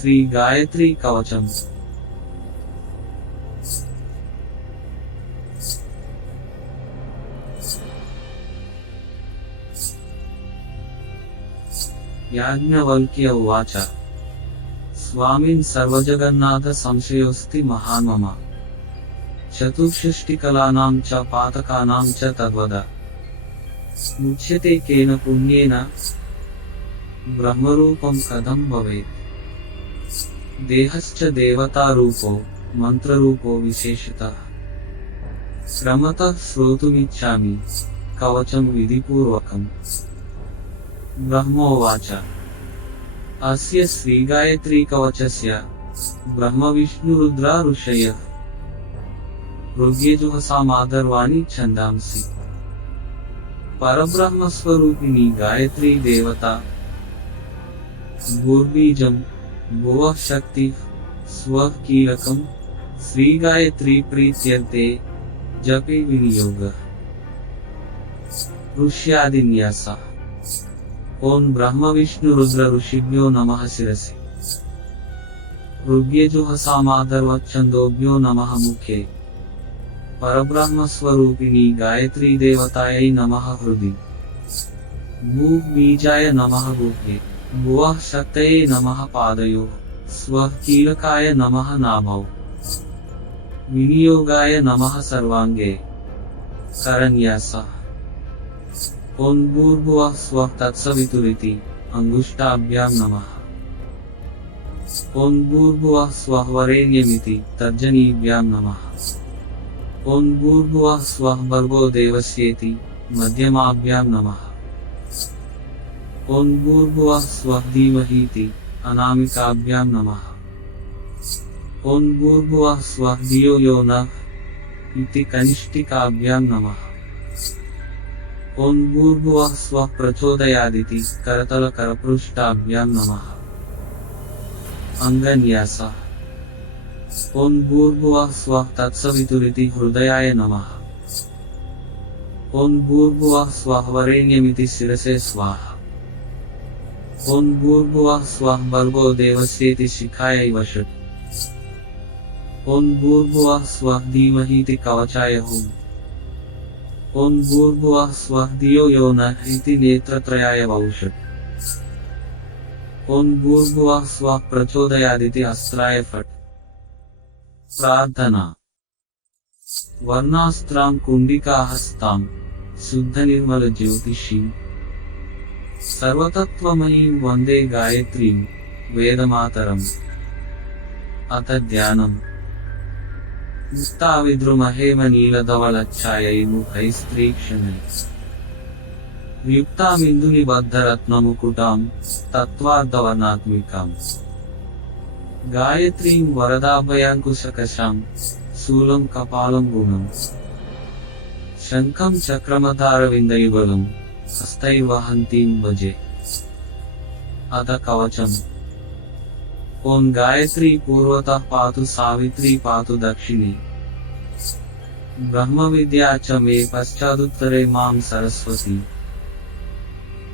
श्री गायत्री कवचम। याज्ञवल्क्य उवाच स्वामिन् सर्वजगन्नाथ संशयोऽस्ति महान् मम। चतुष्षष्टिकलानां च पातकानां च तद्वद। मुच्यते केन पुण्येन ब्रह्मरूपं कथं भवेत्। देहश्च देवतारूपो मन्त्ररूपो विशेषतः। क्रमतः श्रोतुमिच्छामि कवचं विधिपूर्वकम्। ब्रह्मोवाच अस्य श्रीगायत्री कवचस्य ब्रह्मविष्णुरुद्रा ऋषयः ऋग्यजुःसामादर्वाणि छन्दांसि। परब्रह्मस्वरूपिणी गायत्री देवता भूर्बीजं भुवः शक्तिः स्वः कीलकं श्रीगायत्री प्रीत्यर्थे जपे विनियोगः। ऋष्यादिन्यासः। ओं ब्रह्मविष्णुरुद्र ऋषिभ्यो नमः शिरसि। ऋग्यजुःसामादर्वच्छन्दोभ्यो नमः मुखे। परब्रह्मस्वरूपिणी गायत्री देवतायै नमः हृदि। भूः बीजाय नमः गुह्ये। भुवः शक्तये नमः पादयोः। स्वः कीलकाय नमः नाभौ। विनियोगाय नमः सर्वाङ्गे। करन्यासः। ओं भूर्भुवः स्वः तत्सवितुरिति अङ्गुष्ठाभ्यां नमः। ओं भूर्भुवः स्वः वरेण्यमिति तर्जनीभ्यां नमः। ओं भूर्भुवः स्वः भर्गो देवस्येति मध्यमाभ्यां नमः। ओं भूर्भुवः स्वः धीमहीति अनामिकाभ्यां नमः। ओं भूर्भुवः स्वः धियो यो नः इति कनिष्ठिकाभ्यां नमः। ओं भूर्भुवः स्वः प्रचोदयादिति करतलकरपृष्ठाभ्यां नमः। अङ्गन्यासः। ओं भूर्भुवः स्वः तत्सवितुरिति हृदयाय नमः। ओं भूर्भुवः स्वः वरेण्यमिति शिरसे स्वाहा। ओं भूर्भुवः स्वः भर्गो देवस्येति शिखायै वषट्। ओं भूर्भुवः स्वः धीमहीति कवचाय हुम्। ओं भूर्भुवः स्वः धियो यो नः इति नेत्रत्रयाय वौषट्। ओं भूर्भुवः स्वः प्रचोदयादिति अस्त्राय फट्। प्रार्थना। वर्णास्त्रां कुण्डिकाहस्तां शुद्धनिर्मलज्योतिषीं सर्वतत्त्वमयीं वन्दे गायत्रीं वेदमातरम्। अथ ध्यानम्। मुक्ताविद्रुमहेमनीलधवलच्छायैर्मुखैस्त्रीक्षणैः युक्तामिन्दुनिबद्धरत्नमुकुटां तत्त्वार्धवर्णात्मिकाम्। गायत्रीं वरदाभयाङ्कुशकशां शूलं कपालं गुणम्। शङ्खं चक्रमथारविन्दयुगलं हस्तैर्वहन्तीं भजे। अथ कवचम्। ओं गायत्री पूर्वतः पातु सावित्री पातु दक्षिणे। ब्रह्मविद्या च मे पश्चादुत्तरे मां सरस्वती।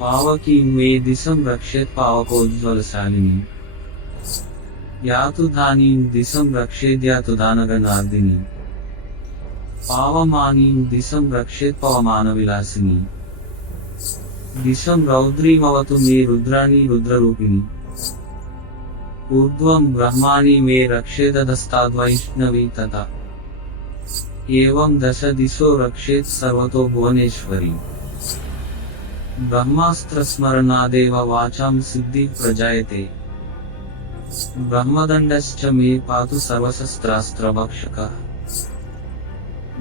पावकीं मे दिशं रक्षेत् पावकोज्ज्वलशालिनीं। यातु धानीं दिशं रक्षेद्यातु दानगणार्दिनीं। पावमानीं दिशं रक्षेत् पवमानविलासिनीं। दिशं रौद्रीमवतु मे रुद्राणी रुद्ररूपिणी। ऊर्ध्वं ब्रह्माणि मे रक्षेदधस्ताद्वैष्णवी तथा। एवं दश दिशो रक्षेत् सर्वतो भुवनेश्वरी। ब्रह्मास्त्रस्मरणादेव वाचां सिद्धिः प्रजायते। ब्रह्मदण्डश्च मे पातु सर्वशस्त्रास्त्रभक्षकः।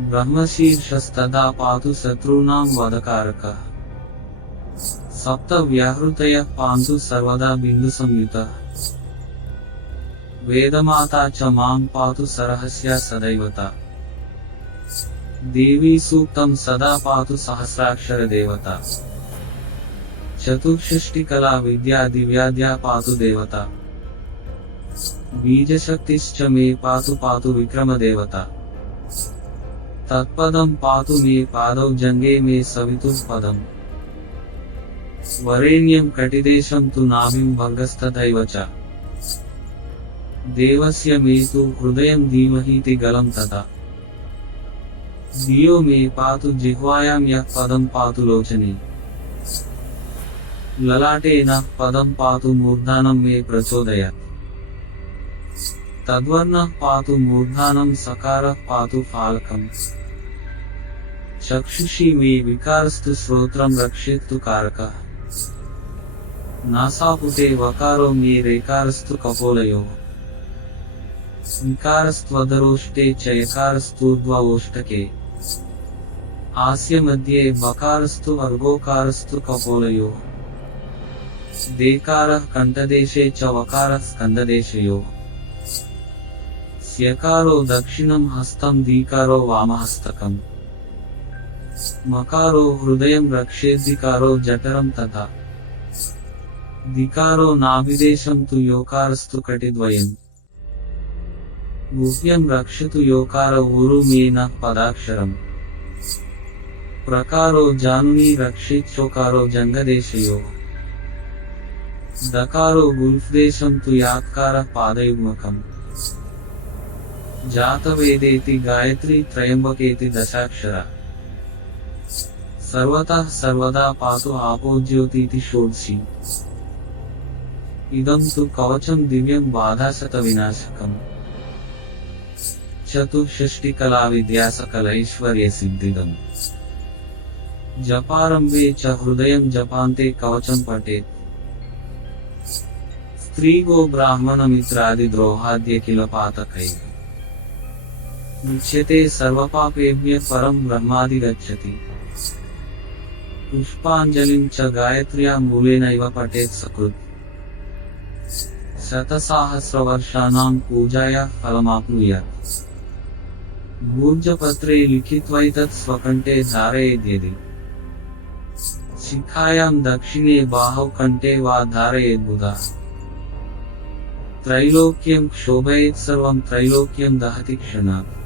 ब्रह्मशीर्षस्तदा पातु शत्रूणां वधकारकः। सप्त व्याहृतयः पान्तु सर्वदा बिन्दुसंयुतः। वेदमाता च मां पातु सरहस्या सदैवता। देवी सूक्तं सदा पातु सहस्राक्षरदेवता। चतुष्षष्टिकला विद्या दिव्याद्या पातु देवता। बीजशक्तिश्च मे पातु पातु विक्रमदेवता। तत्पदं पातु मे पादौ जङ्गे मे सवितुः पदम्। वरेण्यं कटिदेशं तु नाभिं भर्गस्तथैव च। देवस्य मे तु हृदयं धीमहीति गलं तथा धियो मे पातु जिह्वायां यः पदं पातु लोचने ललाटे नः पदं पातु मूर्धानं मे प्रचोदयात् तद्वर्णः पातु मूर्धानं सकारः पातु फालकम् चक्षुषी मे विकारस्तु श्रोत्रं रक्षेत्तु कारकः नासापुटे वकारो मे रेकारस्तु कपोलयोः विकारस्त्वदरोष्टे च यकारस्तूर्ध्वोष्टके आस्य मध्ये बकारस्तु अर्गोकारस्तु कपोलयोः देकारः कण्ठदेशे च वकारः स्कन्धदेशयोः स्यकारो दक्षिणं हस्तं दीकारो वामहस्तकम् मकारो हृदयं रक्षेद्दिकारो जठरं तथा दिकारो नाभिदेशं तु योकारस्तु कटिद्वयम् गुह्यं रक्षतु योकार ऊरु मे नः पदाक्षरम् प्रकारो जानुनी रक्षेच्छोकारो जङ्गदेशयोः दकारो गुल्फदेशं तु यात्कारः पादयुग्मकम् जातवेदेति गायत्री त्रयम्बकेति दशाक्षरा सर्वतः सर्वदा पातु आपो ज्योतीति षोडशी इदं तु कवचं दिव्यं बाधाशतविनाशकम् चतुष्षष्टिकलाविद्यासकलैश्वर्यसिद्धिदम् जपारम्भे च हृदयं जपान्ते कवचं पठेत् स्त्रीगो ब्राह्मणमित्रादिद्रोहाद्य किल पातकैः मुच्यते सर्वपापेभ्यः परं ब्रह्मादिगच्छति पुष्पाञ्जलिं च गायत्र्या मूलेनैव पठेत् सकृत् शतसहस्रवर्षाणां पूजायाः फलमाप्नुयात् भूर्जपत्रे लिखित्वैतत् स्वकण्ठे धारयेद्यदि शिखायां दक्षिणे बाहौ कण्ठे वा धारयेद्बुधा त्रैलोक्यं क्षोभयेत् सर्वं त्रैलोक्यं दहति क्षणात्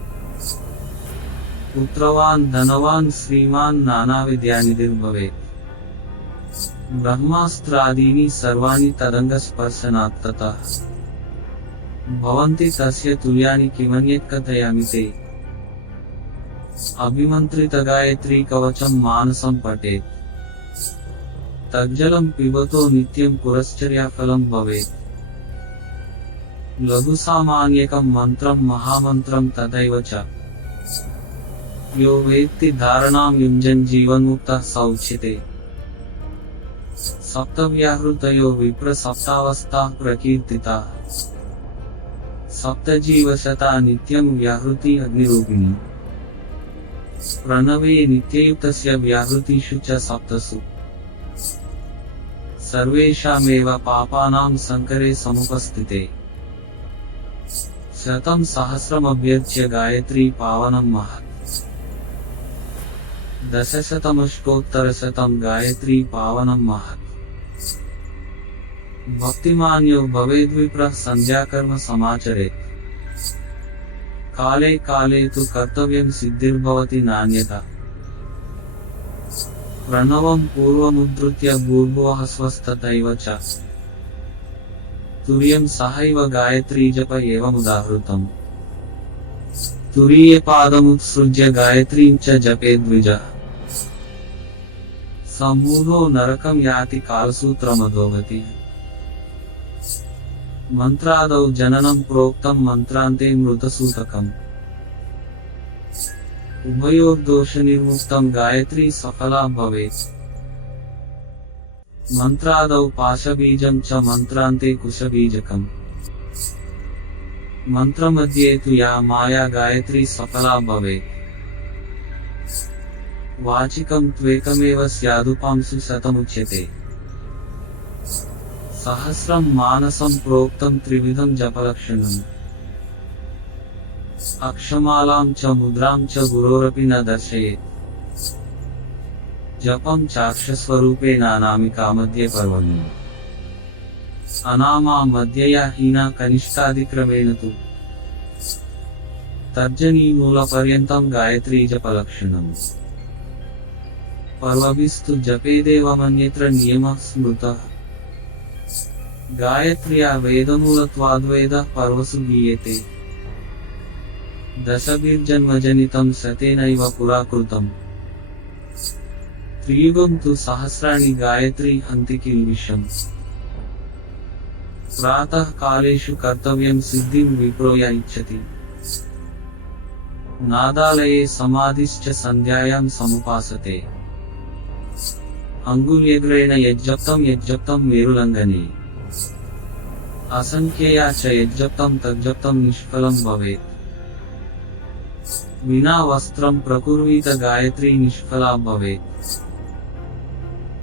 पुत्रवान् धनवान् श्रीमान् नानाविद्यानिधिर्भवेत् ब्रह्मास्त्रादीनि सर्वाणि तदङ्गस्पर्शनात् ततः भवन्ति तस्य तुल्यानि किमन्यत् कथयामि ते अभिमन्त्रितगायत्री कवचं मानसं पठेत् तज्जलं पिबतो नित्यं पुरश्चर्याफलं भवेत् लघुसामान्यकं मन्त्रं महामन्त्रं तथैव च यो वेत्ति धारणां युञ्जन् जीवन्मुक्तः स उच्यते सप्तव्याहृतयो विप्र सप्तावस्थाः प्रकीर्तिताः सप्तजीवशता नित्यं व्याहृति अग्निरूपिणी प्रणवे नित्ययुक्तस्य व्याहृतिषु च सप्तसु सर्वेषामेव पापानां संकरे समुपस्थिते शतं सहस्रमभ्यर्च्य गायत्री पावनं महत् दशशतमष्टोत्तरशतं गायत्री पावनं महत् भक्तिमान्यो भवेद्विप्रः संध्याकर्म समाचरेत् काले काले तु कर्तव्यं सिद्धिर्भवति नान्यथा प्रणवं पूर्वमुद्धृत्य भूर्भुवः स्वस्ततैव च तुर्यं सहैव गायत्री जप एवमुदाहृतम् तुरीयपादमुत्सृज्य गायत्रीं च जपेद्विजः सम्मूढो नरकं याति कालसूत्रमधोगति मंत्रादौ जननं प्रोक्तं मंत्रान्ते मृतसूतकम् उभयोर्दोषनिर्मुक्तं गायत्री सफला भवेत् मंत्रादौ पाशबीजं च मंत्रान्ते कुशबीजकम् मंत्रमध्ये तु या माया गायत्री सफला भवेत् वाचिकं त्वेकमेव स्यादुपांसु शतमुच्यते सहस्रं मानसं प्रोक्तं त्रिविधं जपलक्षणम् अक्षमालां च मुद्रां च गुरोरपि न दर्शयेत् जपं चाक्षस्वरूपेण अनामिका मध्ये पर्वणि अनामा मध्यया हीना कनिष्ठादिक्रमेण तु तर्जनीमूलपर्यन्तं गायत्री जपलक्षणम् पर्वभिस्तु जपेदेवमन्यत्र नियमः स्मृतः गायत्र्या वेदमूलत्वाद्वेदः पर्वसु गीयते। दशभिर्जन्मजनितं सतेनैव पुरा कृतम्। त्रियुगं तु सहस्राणि गायत्री हन्ति किल्बिषम्। प्रातः कालेषु कर्तव्यं सिद्धिं विप्रो य इच्छति। नादालये समाधिश्च सन्ध्यायां समुपासते। अंगुल्यग्रेण यज्जप्तं मेरुलङ्घने। असंख्यया च यज्जप्तं तज्जप्तं निष्फलं भवेत्। विना वस्त्रं प्रकुर्वीत गायत्री निष्फला भवेत्।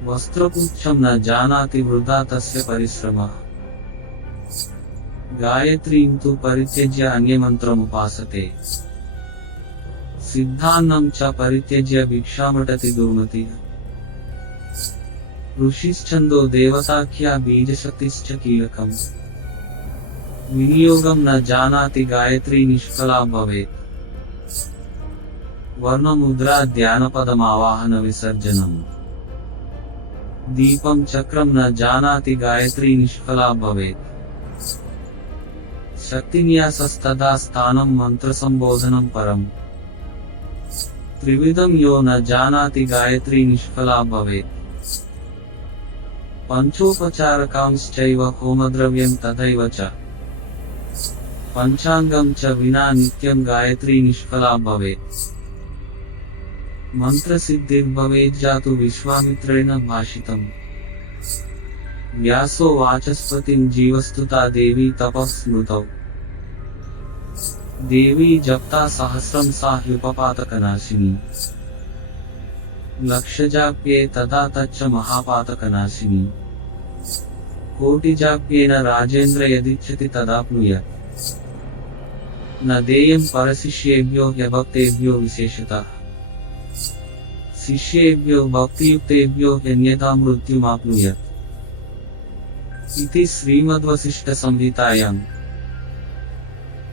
वस्त्रपुच्छं न जानाति वृथा तस्य परिश्रमः। गायत्रीं तु परित्यज्य अन्यमन्त्रमुपासते। सिद्धान्नं च परित्यज्य भिक्षामटति दुर्मतिः। ऋषिश्छन्दो देवताख्या बीजशक्तिश्च कीलकम्। विनियोगं न जानाति गायत्री निष्फला भवेत्। वर्णमुद्रा ध्यानपदमावाहन विसर्जनम्। दीपं चक्रं न जानाति गायत्री निष्फला भवेत्। शक्तिन्यासस्तदा स्थानं मन्त्रसम्बोधनं परम्। त्रिविधं यो न जानाति गायत्री निष्फला भवेत्। पञ्चोपचारकांश्चैव होमद्रव्यं तथैव च पञ्चाङ्गं च विना नित्यं गायत्री निष्फला भवेत्। मन्त्रसिद्धिर्भवेज्जातु विश्वामित्रेण भाषितम्। व्यासो वाचस्पतिं जीवस्तुता देवी तपः स्मृतौ। देवी जप्ता सहस्रं सा ह्युपपातकनाशिनी। लक्षजाप्ये तदा तच्च महापातकनाशिनी। कोटिजाप्येन राजेन्द्र यदिच्छति तदाप्नुयात्। न देयं परशिष्येभ्यो ह्यभक्तेभ्यो विशेषतः। शिष्येभ्यो भक्तियुक्तेभ्यो ह्यन्यथा मृत्युमाप्नुयात्। इति श्रीमद्वसिष्ठसंहितायां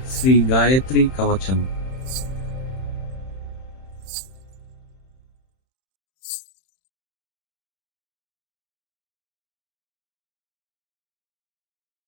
श्री गायत्री कवचम्।